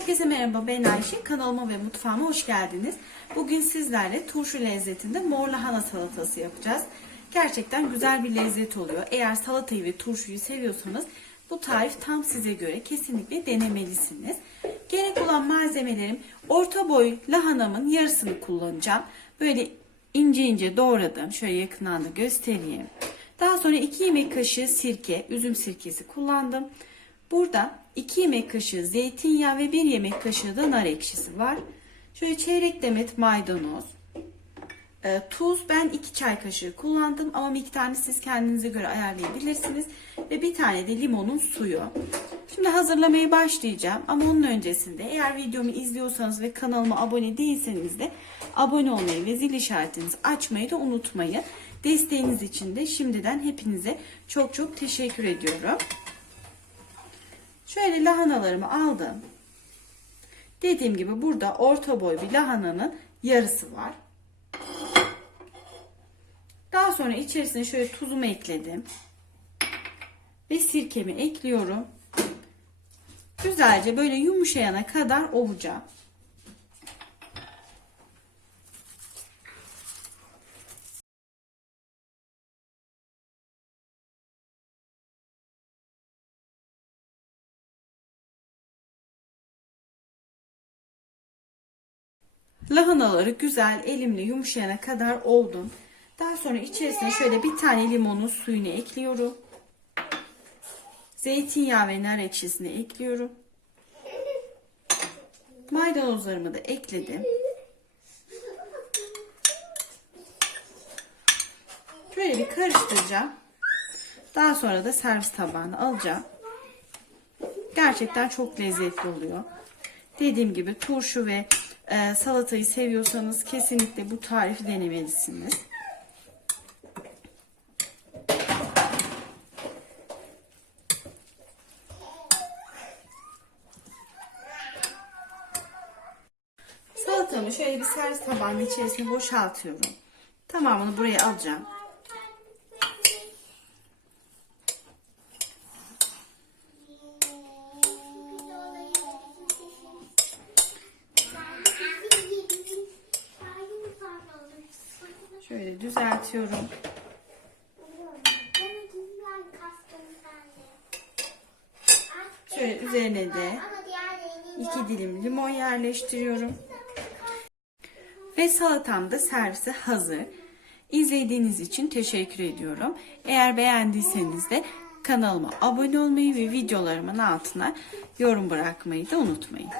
Herkese merhaba ben Ayşe. Kanalıma ve mutfağıma hoş geldiniz. Bugün sizlerle turşu lezzetinde mor lahana salatası yapacağız. Gerçekten güzel bir lezzet oluyor. Eğer salatayı ve turşuyu seviyorsanız bu tarif tam size göre kesinlikle denemelisiniz. Gerek olan malzemelerim orta boy lahanamın yarısını kullanacağım. Böyle ince ince doğradım. Şöyle yakından da göstereyim. Daha sonra 2 yemek kaşığı sirke, üzüm sirkesi kullandım. Burada 2 yemek kaşığı zeytinyağı ve 1 yemek kaşığı da nar ekşisi var. Şöyle çeyrek demet maydanoz. E, tuz ben 2 çay kaşığı kullandım ama miktarını siz kendinize göre ayarlayabilirsiniz. Ve bir tane de limonun suyu. Şimdi hazırlamaya başlayacağım ama onun öncesinde eğer videomu izliyorsanız ve kanalıma abone değilseniz de abone olmayı ve zil işaretinizi açmayı da unutmayın. Desteğiniz için de şimdiden hepinize çok çok teşekkür ediyorum. Şöyle lahanalarımı aldım. Dediğim gibi burada orta boy bir lahananın yarısı var. Daha sonra içerisine şöyle tuzumu ekledim. Ve sirkemi ekliyorum. Güzelce böyle yumuşayana kadar ovacağım. Lahanaları güzel elimle yumuşayana kadar ovdum. Daha sonra içerisine şöyle bir tane limonun suyunu ekliyorum. Zeytinyağı ve nar ekşisini ekliyorum. Maydanozlarımı da ekledim. Şöyle bir karıştıracağım. Daha sonra da servis tabağına alacağım. Gerçekten çok lezzetli oluyor. Dediğim gibi turşu ve e, salatayı seviyorsanız kesinlikle bu tarifi denemelisiniz. Salatamı şöyle bir servis tabağının içerisine boşaltıyorum. Tamamını buraya alacağım. Şöyle düzeltiyorum. Şöyle üzerine de iki dilim limon yerleştiriyorum. Ve salatam da servise hazır. İzlediğiniz için teşekkür ediyorum. Eğer beğendiyseniz de kanalıma abone olmayı ve videolarımın altına yorum bırakmayı da unutmayın.